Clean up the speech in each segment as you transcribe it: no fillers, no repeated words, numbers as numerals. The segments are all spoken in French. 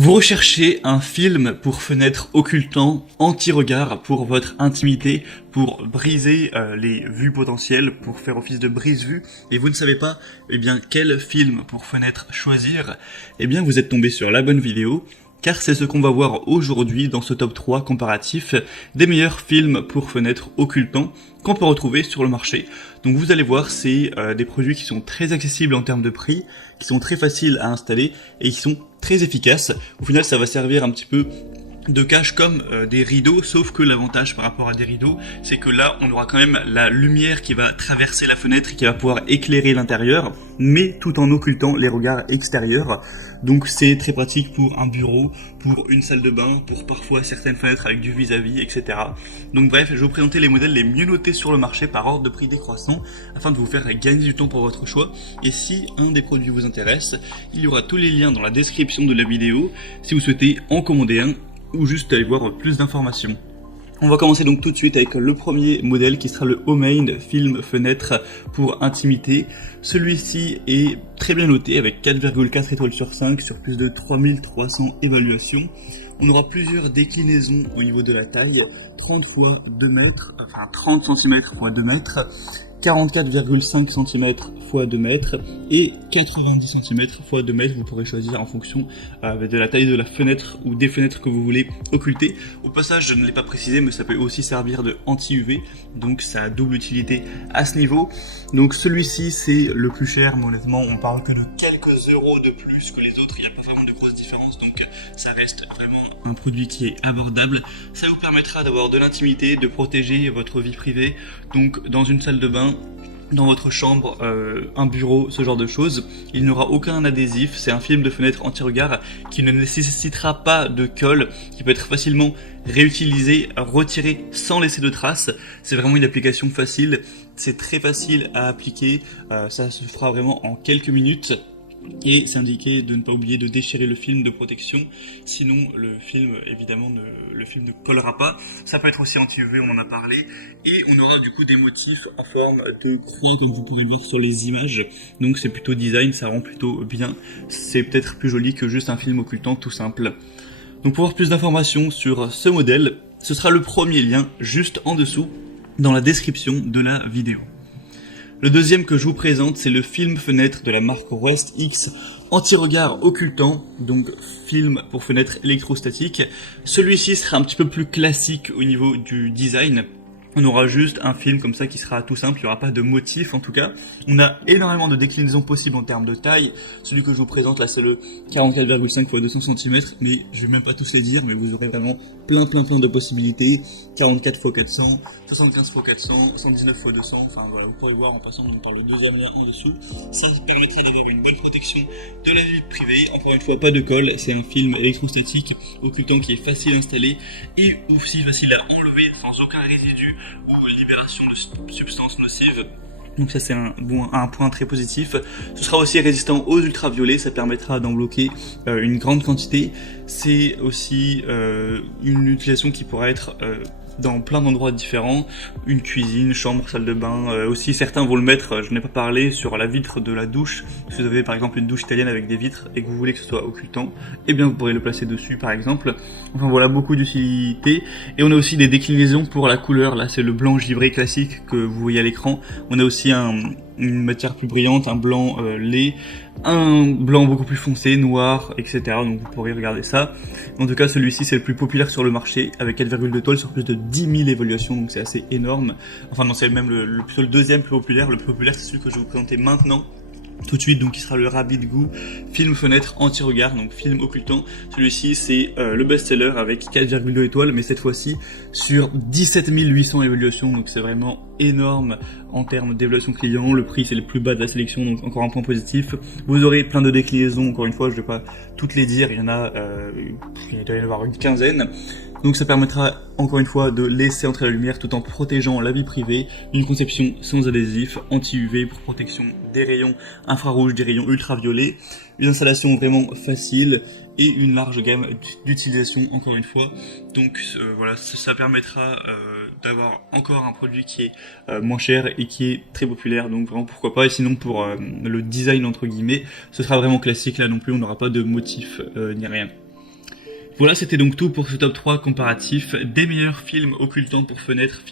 Vous recherchez un film pour fenêtre occultant, anti-regard pour votre intimité, pour briser les vues potentielles, pour faire office de brise-vue, et vous ne savez pas quel film pour fenêtre choisir, vous êtes tombé sur la bonne vidéo, car c'est ce qu'on va voir aujourd'hui dans ce top 3 comparatif des meilleurs films pour fenêtre occultant qu'on peut retrouver sur le marché. Donc vous allez voir, c'est des produits qui sont très accessibles en termes de prix, qui sont très faciles à installer et qui sont très efficaces. Au final, ça va servir un petit peu de cache comme des rideaux, sauf que l'avantage par rapport à des rideaux, c'est que là, on aura quand même la lumière qui va traverser la fenêtre et qui va pouvoir éclairer l'intérieur, mais tout en occultant les regards extérieurs. Donc c'est très pratique pour un bureau, pour une salle de bain, pour parfois certaines fenêtres avec du vis-à-vis, etc. Donc bref, je vais vous présenter les modèles les mieux notés sur le marché par ordre de prix décroissant, afin de vous faire gagner du temps pour votre choix. Et si un des produits vous intéresse, il y aura tous les liens dans la description de la vidéo, si vous souhaitez en commander un, ou juste aller voir plus d'informations. On va commencer donc tout de suite avec le premier modèle qui sera le Homemade Film Fenêtre pour intimité. Celui-ci est très bien noté avec 4,4 étoiles sur 5 sur plus de 3300 évaluations. On aura plusieurs déclinaisons au niveau de la taille, 30 x 2 mètres, enfin 30 cm x 2 mètres, 44,5 cm x 2 mètres et 90 cm x 2 mètres. Vous pourrez choisir en fonction de la taille de la fenêtre ou des fenêtres que vous voulez occulter. Au passage, je ne l'ai pas précisé, mais ça peut aussi servir de anti-UV, donc ça a double utilité à ce niveau. Donc celui-ci c'est le plus cher, mais honnêtement on parle que de quelques euros de plus que les autres, il n'y a pas vraiment de grosse différence, donc ça reste vraiment un produit qui est abordable. Ça vous permettra d'avoir de l'intimité, de protéger votre vie privée, donc dans une salle de bain, dans votre chambre, un bureau, ce genre de choses. Il n'aura aucun adhésif, c'est un film de fenêtre anti-regard qui ne nécessitera pas de colle, qui peut être facilement réutilisé, retiré sans laisser de traces. C'est vraiment une application facile, c'est très facile à appliquer, ça se fera vraiment en quelques minutes. Et c'est indiqué de ne pas oublier de déchirer le film de protection, sinon le film évidemment ne collera pas. Ça peut être aussi anti-UV, on en a parlé, et on aura du coup des motifs à forme de croix comme vous pourrez le voir sur les images. Donc c'est plutôt design, ça rend plutôt bien. C'est peut-être plus joli que juste un film occultant tout simple. Donc pour avoir plus d'informations sur ce modèle, ce sera le premier lien juste en dessous dans la description de la vidéo. Le deuxième que je vous présente, c'est le film fenêtre de la marque West X anti-regard occultant, donc film pour fenêtre électrostatique. Celui-ci sera un petit peu plus classique au niveau du design. On aura juste un film comme ça qui sera tout simple, il n'y aura pas de motif en tout cas. On a énormément de déclinaisons possibles en termes de taille. Celui que je vous présente là c'est le 44,5 x 200 cm, mais je vais même pas tous les dire, mais vous aurez vraiment plein de possibilités. 44 x 400, 75 x 400, 119 x 200, enfin voilà, vous pourrez voir en passant par le deuxième lien en dessous. Ça vous permettrait d'avoir une bonne protection de la vie privée. Encore une fois, pas de colle, c'est un film électrostatique occultant qui est facile à installer et aussi facile à enlever sans aucun résidu ou libération de substances nocives. Donc ça c'est un point très positif. Ce sera aussi résistant aux ultraviolets, ça permettra d'en bloquer une grande quantité. C'est aussi une utilisation qui pourra être dans plein d'endroits différents, une cuisine, chambre, salle de bain, aussi certains vont le mettre, je n'ai pas parlé, sur la vitre de la douche. Si vous avez par exemple une douche italienne avec des vitres et que vous voulez que ce soit occultant, eh bien vous pourrez le placer dessus par exemple. Enfin voilà, beaucoup d'utilité. Et on a aussi des déclinaisons pour la couleur, là c'est le blanc givré classique que vous voyez à l'écran. On a aussi une matière plus brillante, un blanc lait, un blanc beaucoup plus foncé, noir, etc. Donc vous pourrez regarder ça. En tout cas, celui-ci c'est le plus populaire sur le marché, avec 4,2 étoiles sur plus de 10 000 évaluations, donc c'est assez énorme. Enfin non, c'est même plutôt le deuxième plus populaire. Le plus populaire c'est celui que je vais vous présenter maintenant, tout de suite, donc qui sera le Rabbit Goo film fenêtre anti-regard, donc film occultant. Celui-ci c'est le best-seller avec 4,2 étoiles, mais cette fois-ci sur 17 800 évaluations, donc c'est vraiment énorme en termes d'évaluation client. Le prix c'est le plus bas de la sélection, donc encore un point positif. Vous aurez plein de déclinaisons, encore une fois je vais pas toutes les dire, il y en a, il doit y en avoir une quinzaine. Donc ça permettra encore une fois de laisser entrer la lumière tout en protégeant la vie privée, une conception sans adhésif, anti-UV pour protection des rayons infrarouges, des rayons ultraviolets, une installation vraiment facile et une large gamme d'utilisation encore une fois. Donc voilà, ça permettra d'avoir encore un produit qui est moins cher et qui est très populaire, donc vraiment pourquoi pas. Et sinon pour le design entre guillemets, ce sera vraiment classique, là non plus on n'aura pas de motif ni rien. Voilà, c'était donc tout pour ce top 3 comparatif des meilleurs films occultants pour fenêtre,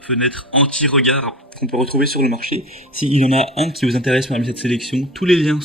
fenêtre anti-regard qu'on peut retrouver sur le marché. S'il y en a un qui vous intéresse parmi cette sélection, tous les liens sont